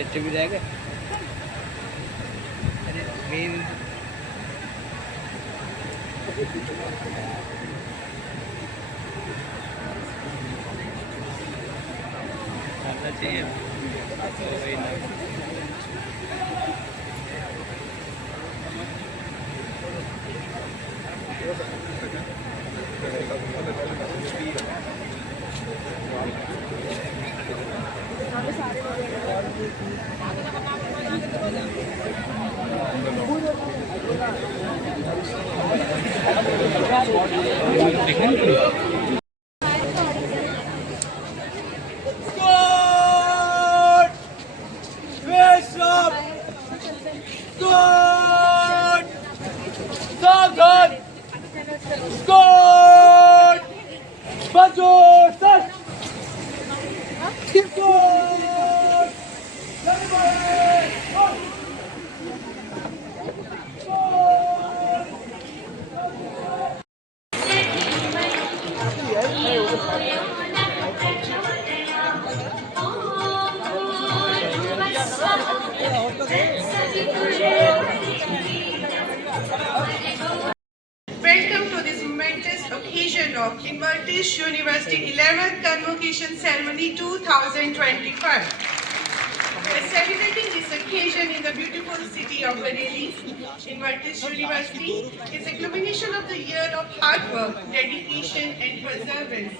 अच्छे भी रहेगा। अरे मेन खाना चाहिए वही ना। Welcome to this momentous occasion of Invertis University 11th Convocation Ceremony 2025. We are celebrating this occasion in the beautiful city of Bareilly. Invertis University is the culmination of the year of hard work, dedication and perseverance.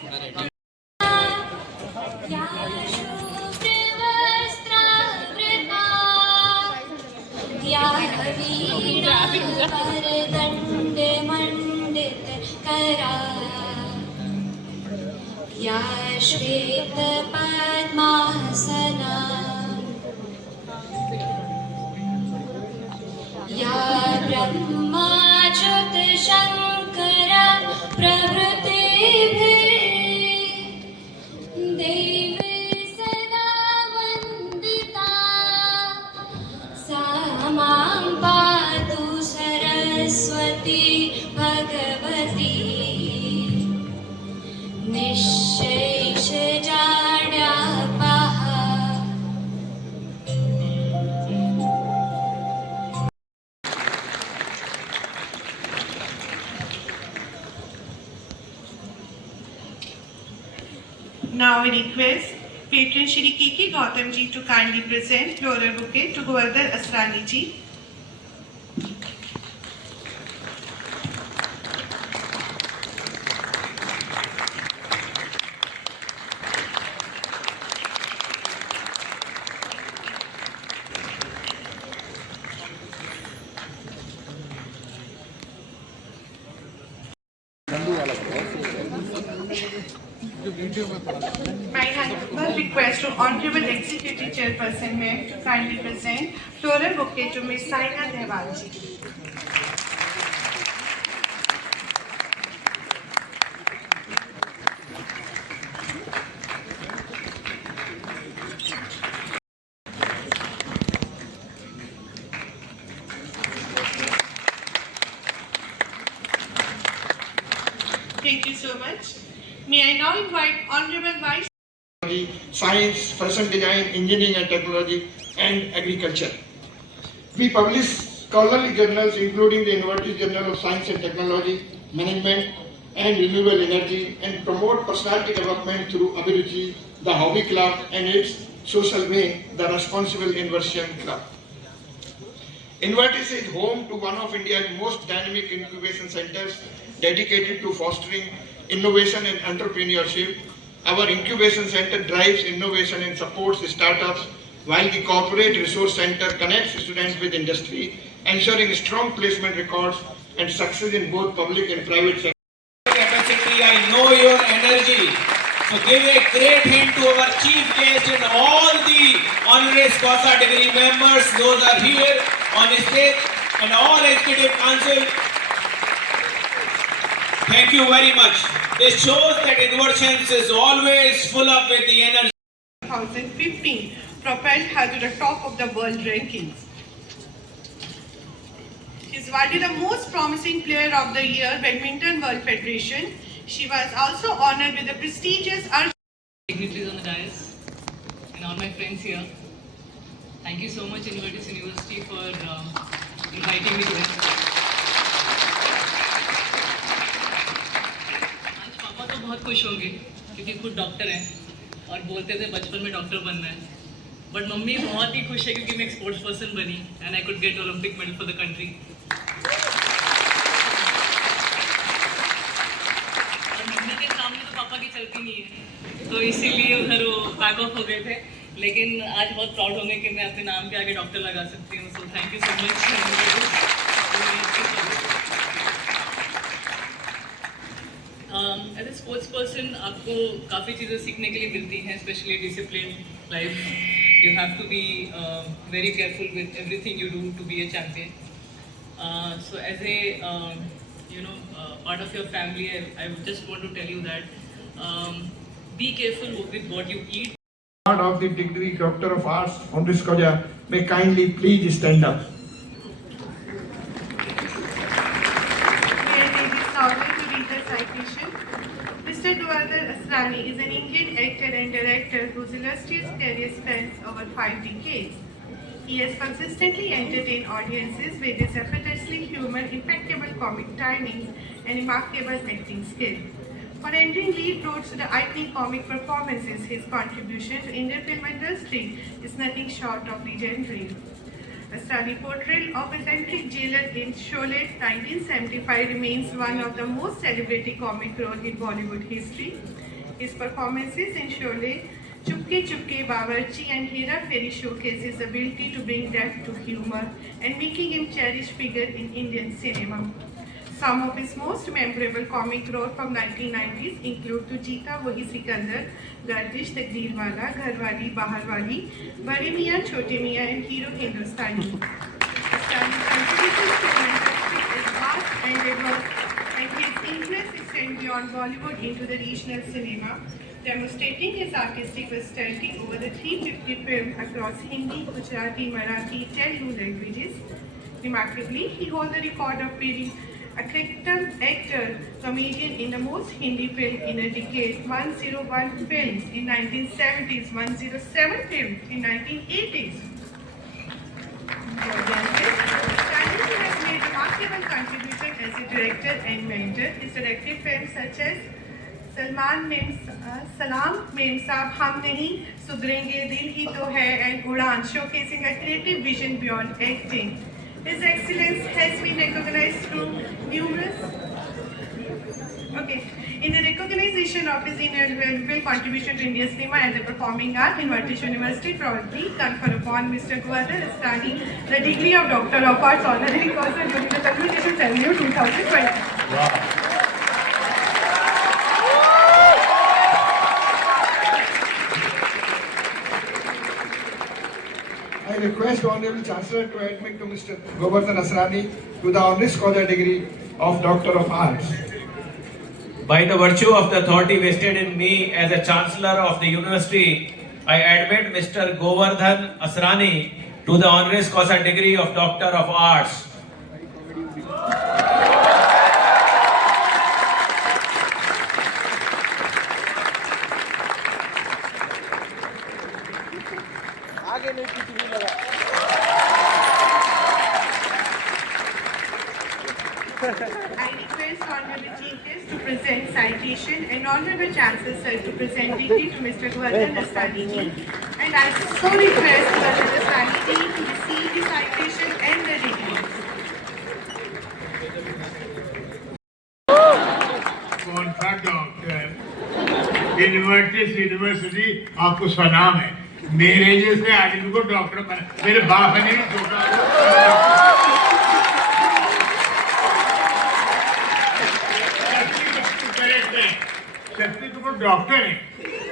या श्वेत पद्मासना या ब्रह्माच्युत शंकर प्रभृतिभिः देवी सदा वन्दिता सा मां पातु सरस्वती Bhagwati Now I request Patron Shri K.K. Gautam ji to kindly present floral bouquet to Govardhan Asrani ji. My humble request to Honorable Executive Chairperson Ma'am to kindly present floral bouquet to Ms. Saina Dehwal ji. Thank you so much. May I now invite Honorable Vice Science, Fashion Design, Engineering and Technology, and Agriculture. We publish scholarly journals including the Invertis Journal of Science and Technology, Management and Renewable Energy, and promote personality development through Abhiruchi, the Hobby Club, and its social wing, the Responsible Inversion Club. Invertis is home to one of India's most dynamic incubation centers dedicated to fostering innovation and entrepreneurship. Our incubation center drives innovation and supports startups, while the corporate resource center connects students with industry, ensuring strong placement records and success in both public and private sectors. Capacity, I know your energy. So give a great hand to our chief guest and all the honoris causa degree members, those are here on stage, and all executive council. Thank you very much. This shows that Inversions is always full up with the energy. 2015 propelled her to the top of the world rankings. She is awarded the most promising player of the year Badminton World Federation. She was also honored with the prestigious dignitaries on the dais and all my friends here. Thank you so much, Invertis University, for inviting me today. आज पापा तो बहुत खुश होंगे क्योंकि खुद डॉक्टर हैं और बोलते थे बचपन में डॉक्टर बनना है. बट मम्मी बहुत ही खुश है क्योंकि मैं एक स्पोर्ट्स पर्सन बनी and I could get Olympic medal for the country. और मम्मी के सामने तो पापा की चलती नहीं है, तो इसीलिए उधर वो बैक ऑफ हो गए थे. लेकिन आज बहुत प्राउड होंगे कि मैं अपने नाम के आगे डॉक्टर लगा सकती हूँ. So thank you so much. As a sports person आपको काफ़ी चीज़ें सीखने के लिए मिलती हैं, specially discipline life. You have to be very careful with everything you do to be a champion. So as a part of your family, I just want to tell you that be careful with what you eat. Of the degree Doctor of Arts honoris causa may kindly please stand up. Here it is honored to read the citation. Mr. Gawardar Asrani is an Indian actor and director whose illustrious career spans over 5 decades. He has consistently entertained audiences with his effortlessly humor, impeccable comic timings, and remarkable acting skill. For entering lead roles to the iconic comic performances, his contribution to Indian film industry is nothing short of legendary. Asrani's portrayal of eccentric jailer in Sholay 1975 remains one of the most celebrated comic roles in Bollywood history. His performances in Sholay, Chupke Chupke, Bawarchi and Hera Fairy showcase his ability to bring depth to humor and making him cherished figure in Indian cinema. Some of his most memorable comic roles from 1990s include Tu Jeeta Wahi Sikandar, Gardish Takdeerwala, Gharwali Baharwali, Bade Miyan Chote Miyan and Hero Hindustani. Asrani's contributions to the industry is vast and diverse, and his influence extends beyond Bollywood into the regional cinema, demonstrating his artistic versatility over the 350 films across Hindi, Gujarati, Marathi, Telugu languages. Remarkably, he holds the record of being a cricketer, actor, comedian in the most Hindi film in a decade, 101 films in 1970s, 107 films in 1980s. Stanley has made remarkable contribution as a director and mentor. He's directed films such as Salam Mem Saab, Hum Nahi Sudhrenge, Dil Hi To Hai and Udaan, showcasing a creative vision beyond acting. His excellence has been recognized through numerous. In the recognition of his invaluable contribution to Indian cinema and the performing art, Invertis University proudly confer upon Mr. Gawardar Asrani the degree of Doctor of Arts honorary causa during the Communication Ceremony 2020. I request Honorable Chancellor to admit to Mr. Gawardar Asrani to the honoris causa degree of Doctor of Arts. By the virtue of the authority vested in me as a Chancellor of the University, I admit Mr. Govardhan Asrani to the honoris causa degree of Doctor of Arts. I request Honorable Chief Guest to present citation and Honorable Chancellor Sir to present degree to Mr. Gawardar Asrani ji. And I so request Gawardar Asrani ji to receive the citation and the degree. कौन सा डॉक्टर इन्वर्टिस यूनिवर्सिटी आपको सलाम है. मेरे जैसे आदमी को डॉक्टर बना, मेरे बाप ने भी सोचा शक्ति तो डॉक्टर है,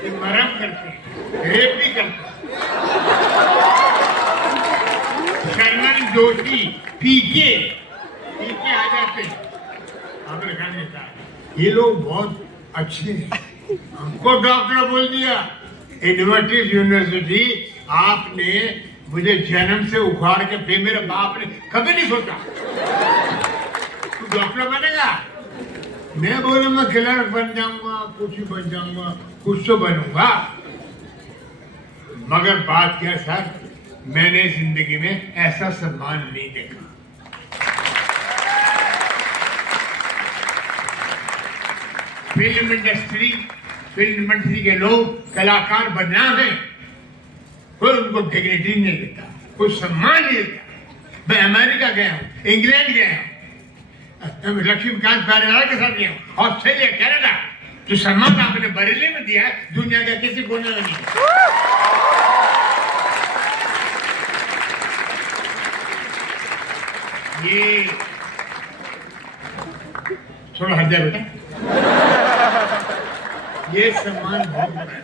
ये मरम करते हैं, रेप भी करते हैं. शर्मन जोशी पीके आ जाते हैं. आप रखा देता है. ये लोग बहुत अच्छे हैं. हमको डॉक्टर बोल दिया. इन्वर्टिस यूनिवर्सिटी आपने मुझे जन्म से उखाड़ के फिर मेरे बाप ने कभी नहीं सोचा तू डॉक्टर बनेगा. मैं बोला मैं क्लर्क बन जाऊंगा, कुछ भी बन जाऊंगा, कुछ तो बनूंगा. मगर बात क्या सर, मैंने जिंदगी में ऐसा सम्मान नहीं देखा। फिल्म इंडस्ट्री के लोग कलाकार बदनाम हैं, कोई उनको डिग्निटी नहीं देता, कोई सम्मान नहीं देता। मैं अमेरिका गया हूँ, इंग्लैंड गया हूँ, लक्ष्मीकांत प्यारेलाल के साथ गया हूँ, ऑस्ट्रेलिया, कनाडा। जो सम्मान आपने बरेली में दिया है, दुनिया का किसी कोने में नहीं। ये थोड़ा हट जाए बेटा। ये सम्मान बहुत बड़ा है।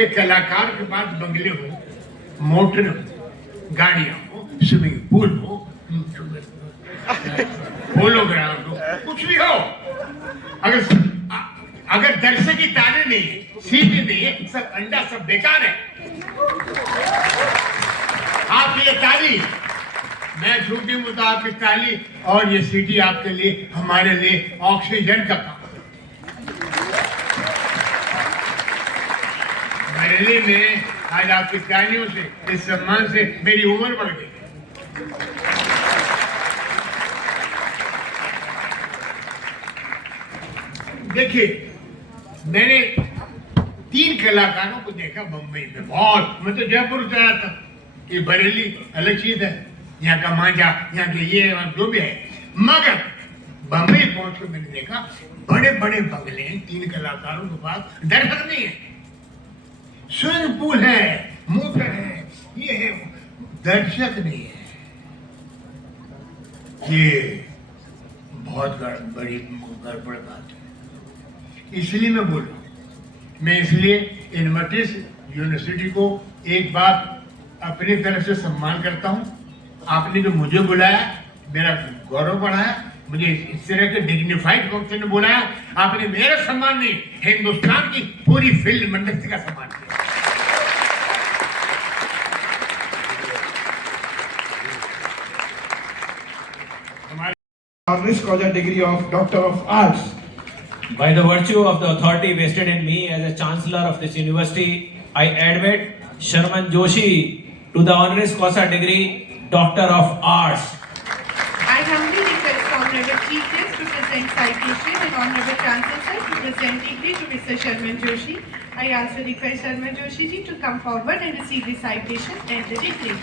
एक कलाकार के पास बंगले हो, मोटर हो, गाड़ियां हो, स्विमिंग पूल हो, पोलो ग्राउंड हो, कुछ भी हो, अगर दर्शक की ताने नहीं है, सीटी नहीं है, सब अंडा, सब बेकार है। आपके लिए ताली, मैं झूठी हूं तो आपकी ताली और ये सीटी आपके लिए, हमारे लिए ऑक्सीजन का काम। बरेली में आज आपकी तालियों से, इस सम्मान से मेरी उम्र बढ़ गई। देखिए, मैंने 3 कलाकारों को देखा बम्बई में, बहुत। मैं तो जयपुर से आया था, ये बरेली अलग चीज है, यहाँ का मांझा, यहाँ के ये जो भी है। मगर बम्बई पहुंच कर मैंने देखा बड़े बड़े बंगले हैं 3 कलाकारों के पास, दर्शक नहीं है, स्विमिंग पूल है, मोटर है, ये है, दर्शक नहीं है। ये बहुत बड़ी गड़बड़ बात है। इसलिए मैं बोल रहा हूँ, मैं इसलिए इनवर्टिस यूनिवर्सिटी को एक बात अपनी तरफ से सम्मान करता हूँ। आपने जो मुझे बुलाया, मेरा गौरव बढ़ाया, मुझे इस तरह के डिग्निफाइड फंक्शन में बुलाया। आपने मेरा सम्मान नहीं, हिंदुस्तान की पूरी फिल्म इंडस्ट्री का सम्मान किया। Honoris causa degree of Doctor of Arts. By the virtue of the authority vested in me as a Chancellor of this university, I admit Sharman Joshi to the honoris causa degree Doctor of Arts. I humbly request Honorable Chief Guest to present citation and Honorable Chancellor to present degree to Mr. Sharman Joshi. I also request Sharman Joshi ji to come forward and receive the citation and the degree.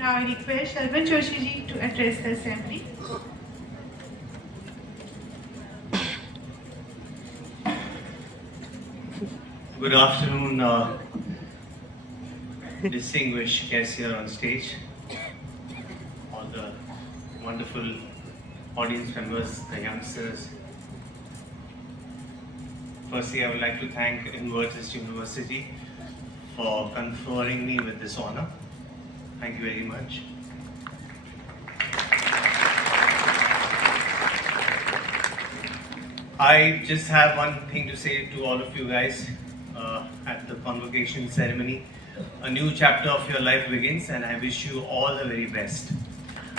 Now I request Sharman Joshi ji to address the assembly. Good afternoon, distinguished guests here on stage, all the wonderful audience members, the youngsters. Firstly, I would like to thank Invertis University for conferring me with this honor. Thank you very much. I just have one thing to say to all of you guys at the convocation ceremony. A new chapter of your life begins and I wish you all the very best.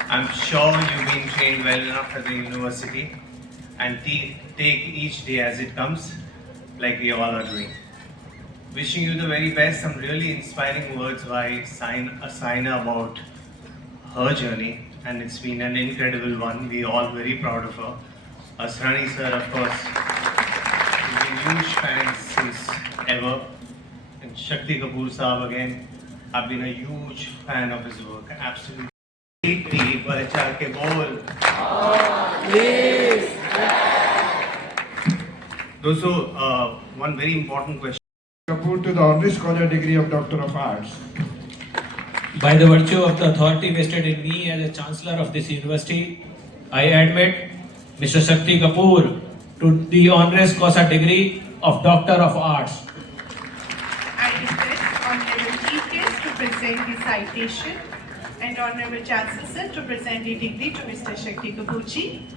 I'm sure you've been trained well enough at the university and take each day as it comes like we all are doing. Wishing you the very best. Some really inspiring words by Asaina about her journey, and it's been an incredible one. We all very proud of her. Asrani sir, of course, we've been huge fans since ever. And Shakti Kapoor sahab again, I've been a huge fan of his work. Absolutely. बचा के बोल दोस्तों, one very important question. Kapoor to the honoris causa degree of Doctor of Arts. By the virtue of the authority vested in me as a Chancellor of this university, I admit Mr. Shakti Kapoor to the honoris causa degree of Doctor of Arts. I request Honorable Chief Guest to present the citation and Honorable Chancellor to present the degree to Mr. Shakti Kapoor ji.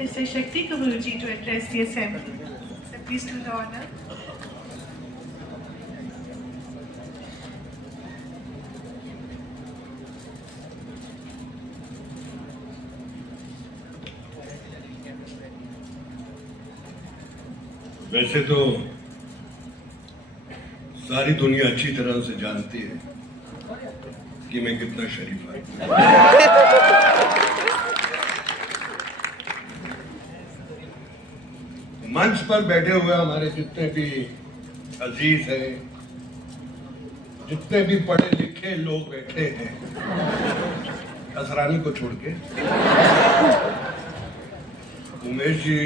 Mr. Shakti Kapoorji to address the assembly. So please do the honor. वैसे तो सारी दुनिया अच्छी तरह से जानती है कि मैं कितना शरीफ हूं। मंच पर बैठे हुए हमारे जितने भी अजीज हैं, जितने भी पढ़े लिखे लोग बैठे हैं, असरानी को छोड़ के, उमेश जी,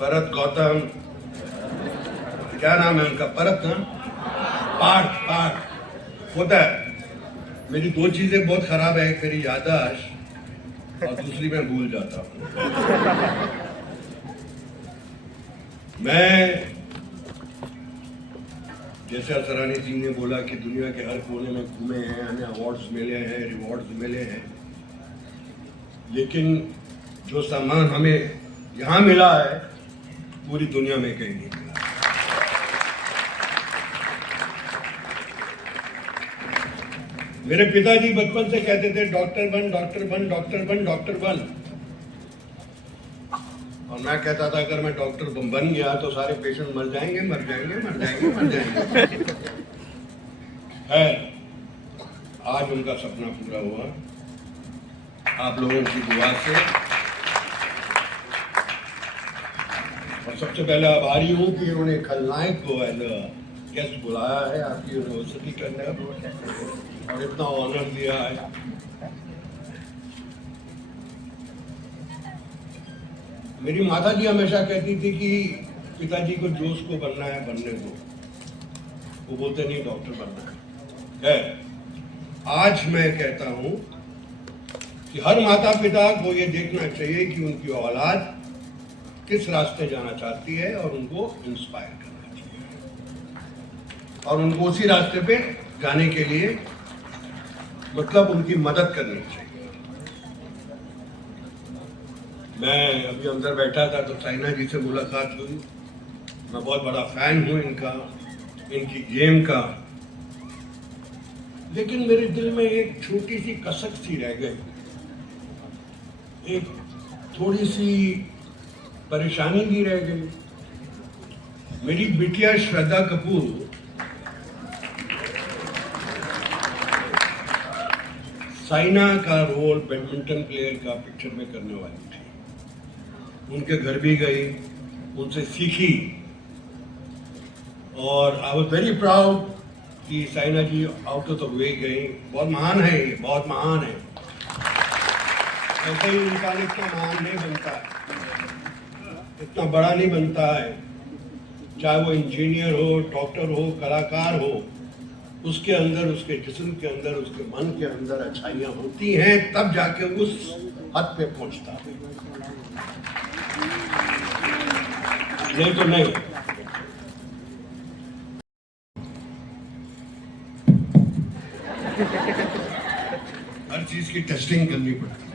भरत गौतम, क्या नाम है उनका, परत ना, पार्थ होता है। मेरी दो चीजें बहुत खराब है, एक मेरी याददाश्त और दूसरी मैं भूल जाता हूं। मैं जैसे असरानी जी ने बोला कि दुनिया के हर कोने में घूमे हैं, हमें अवार्ड्स मिले हैं, रिवॉर्ड्स मिले हैं, लेकिन जो सम्मान हमें यहाँ मिला है पूरी दुनिया में कहीं नहीं मिला। मेरे पिताजी बचपन से कहते थे डॉक्टर बन, डॉक्टर बन, डॉक्टर बन, डॉक्टर बन, और मैं कहता था अगर मैं डॉक्टर बन गया तो सारे पेशेंट मर जाएंगे, मर जाएंगे, मर जाएंगे, मर जाएंगे। है, आज उनका सपना पूरा हुआ आप लोगों की दुआ से। और सबसे पहले आभारी हूं कि उन्होंने खलनायक को एज गेस्ट बुलाया है आपकी यूनिवर्सिटी के अंदर और इतना ऑनर दिया है। मेरी माता जी हमेशा कहती थी कि पिताजी को जो उसको बनना है बनने दो, वो बोलते नहीं डॉक्टर बनना है। आज मैं कहता हूं कि हर माता पिता को ये देखना चाहिए कि उनकी औलाद किस रास्ते जाना चाहती है और उनको इंस्पायर करना चाहिए और उनको उसी रास्ते पे जाने के लिए मतलब उनकी मदद करनी चाहिए। मैं अभी अंदर बैठा था तो साइना जी से मुलाकात हुई। मैं बहुत बड़ा फैन हूं इनका, इनकी गेम का, लेकिन मेरे दिल में एक छोटी सी कसक सी रह गई, एक थोड़ी सी परेशानी भी रह गई। मेरी बिटिया श्रद्धा कपूर साइना का रोल बैडमिंटन प्लेयर का पिक्चर में करने वाली थी। उनके घर भी गई, उनसे सीखी और आई वाज वेरी प्राउड कि साइना जी आउट ऑफ द वे गई। बहुत महान है ये, बहुत महान है। ऐसे ही इंसान इतना महान नहीं बनता है, इतना बड़ा नहीं बनता है, चाहे वो इंजीनियर हो, डॉक्टर हो, कलाकार हो, उसके अंदर, उसके जिस्म के अंदर, उसके मन के अंदर अच्छाइयां होती हैं, तब जाके उस हद पे पहुंचता है, नहीं तो नहीं। हर चीज की टेस्टिंग करनी पड़ती है।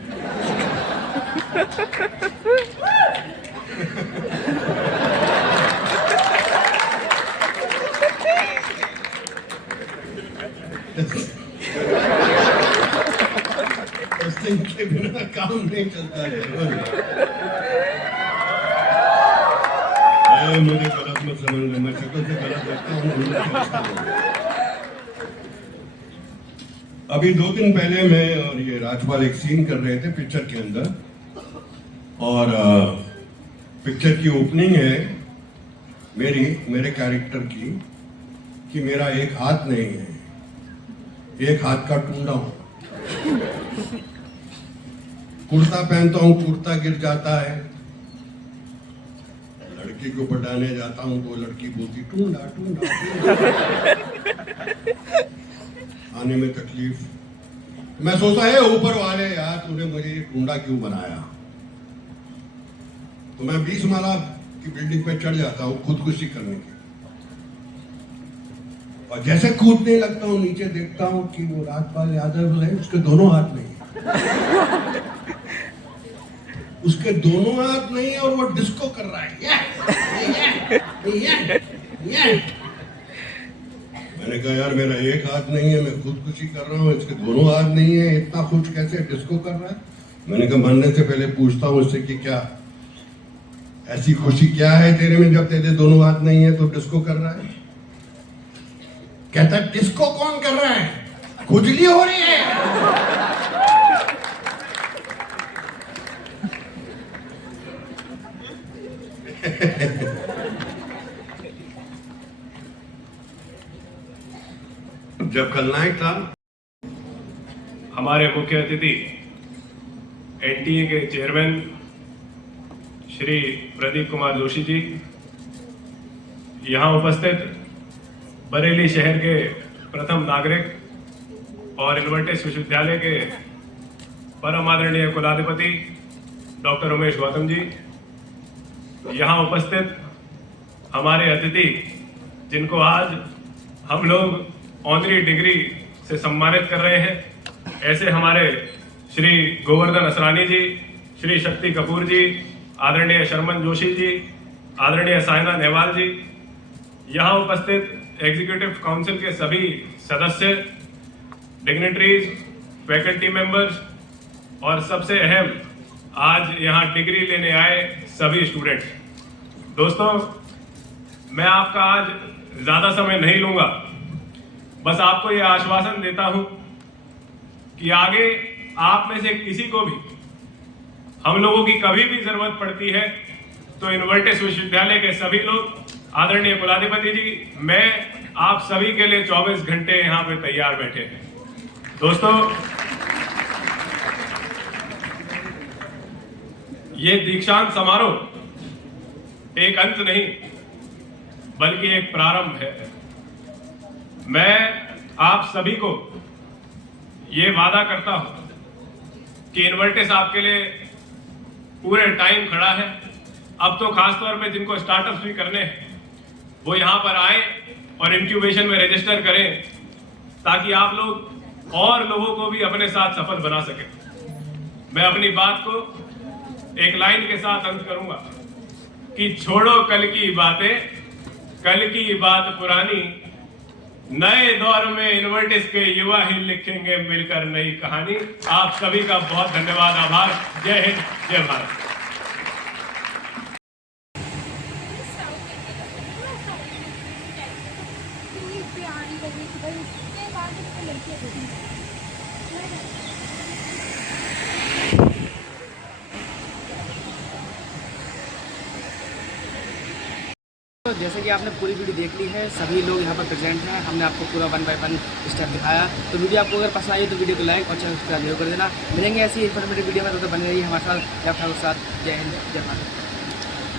टेस्टिंग के बिना काम नहीं चलता है। मुझे गलत मत समझना, मैं शक्ल से गलत लगता हूँ। अभी 2 दिन पहले मैं और ये राजपाल एक सीन कर रहे थे पिक्चर के अंदर, और पिक्चर की ओपनिंग है मेरे कैरेक्टर की कि मेरा एक हाथ नहीं है, एक हाथ का टूंडा हूं। कुर्ता पहनता हूं, कुर्ता गिर जाता है, लड़की को पटाने जाता हूं तो लड़की बोलती टूंडा टूंडा आने में तकलीफ। मैं सोचता है ऊपर वाले यार तूने मुझे ये टूंडा क्यों बनाया। तो मैं 20 माला की बिल्डिंग पे चढ़ जाता हूँ खुदकुशी करने की, और जैसे कूदने लगता हूँ नीचे देखता हूँ कि वो राजपाल यादव है, उसके दोनों हाथ नहीं। उसके दोनों हाथ नहीं है और वो डिस्को कर रहा है। मैंने कहा यार मेरा एक हाथ नहीं है, मैं खुदकुशी कर रहा हूँ, इसके दोनों हाथ नहीं है, इतना खुश कैसे डिस्को कर रहा है। मैंने कहा मरने से पहले पूछता हूँ इससे कि क्या ऐसी खुशी क्या है तेरे में जब तेरे दोनों हाथ नहीं है तो डिस्को कर रहा है। कहता डिस्को कौन कर रहा है, खुजली हो रही है। जब खलनायक था, हमारे मुख्य अतिथि एनटीए के चेयरमैन श्री प्रदीप कुमार जोशी जी, यहाँ उपस्थित बरेली शहर के प्रथम नागरिक और इन्वर्टिस विश्वविद्यालय के परम आदरणीय कुलाधिपति डॉक्टर उमेश गौतम जी, यहाँ उपस्थित हमारे अतिथि जिनको आज हम लोग ऑनरी डिग्री से सम्मानित कर रहे हैं, ऐसे हमारे श्री गोवर्धन असरानी जी, श्री शक्ति कपूर जी, आदरणीय शर्मन जोशी जी, आदरणीय साइना नेहवाल जी, यहाँ उपस्थित एग्जीक्यूटिव काउंसिल के सभी सदस्य, डिग्निटरीज, फैकल्टी मेंबर्स और सबसे अहम आज यहाँ डिग्री लेने आए सभी स्टूडेंट्स। दोस्तों, मैं आपका आज ज़्यादा समय नहीं लूँगा, बस आपको ये आश्वासन देता हूँ कि आगे आप में से किसी को भी हम लोगों की कभी भी जरूरत पड़ती है तो इन्वर्टिस विश्वविद्यालय के सभी लोग, आदरणीय कुलाधिपति जी, मैं आप सभी के लिए 24 घंटे यहाँ पे तैयार बैठे हैं। दोस्तों, ये दीक्षांत समारोह एक अंत नहीं बल्कि एक प्रारंभ है। मैं आप सभी को ये वादा करता हूं कि इन्वर्टिस आपके लिए पूरे टाइम खड़ा है। अब तो खासतौर पे जिनको स्टार्टअप्स भी करने हैं वो यहाँ पर आए और इंक्यूबेशन में रजिस्टर करें ताकि आप लोग और लोगों को भी अपने साथ सफल बना सकें। मैं अपनी बात को एक लाइन के साथ अंत करूंगा कि छोड़ो कल की बातें, कल की बात पुरानी, नए दौर में इन्वर्टिस के युवा ही लिखेंगे मिलकर नई कहानी। आप सभी का बहुत धन्यवाद, आभार। जय हिंद, जय भारत। तो जैसे कि आपने पूरी वीडियो देख ली है, सभी लोग यहाँ पर प्रेजेंट हैं, हमने आपको पूरा 1 बाय 1 स्टेप दिखाया। तो वीडियो आपको अगर पसंद आई तो वीडियो को लाइक और चैनल सब्सक्राइब जरूर कर देना। मिलेंगे ऐसी इन्फॉर्मेटिव वीडियो में, तो बने रहिए हमारे साथ, जय हिंद, जय भारत।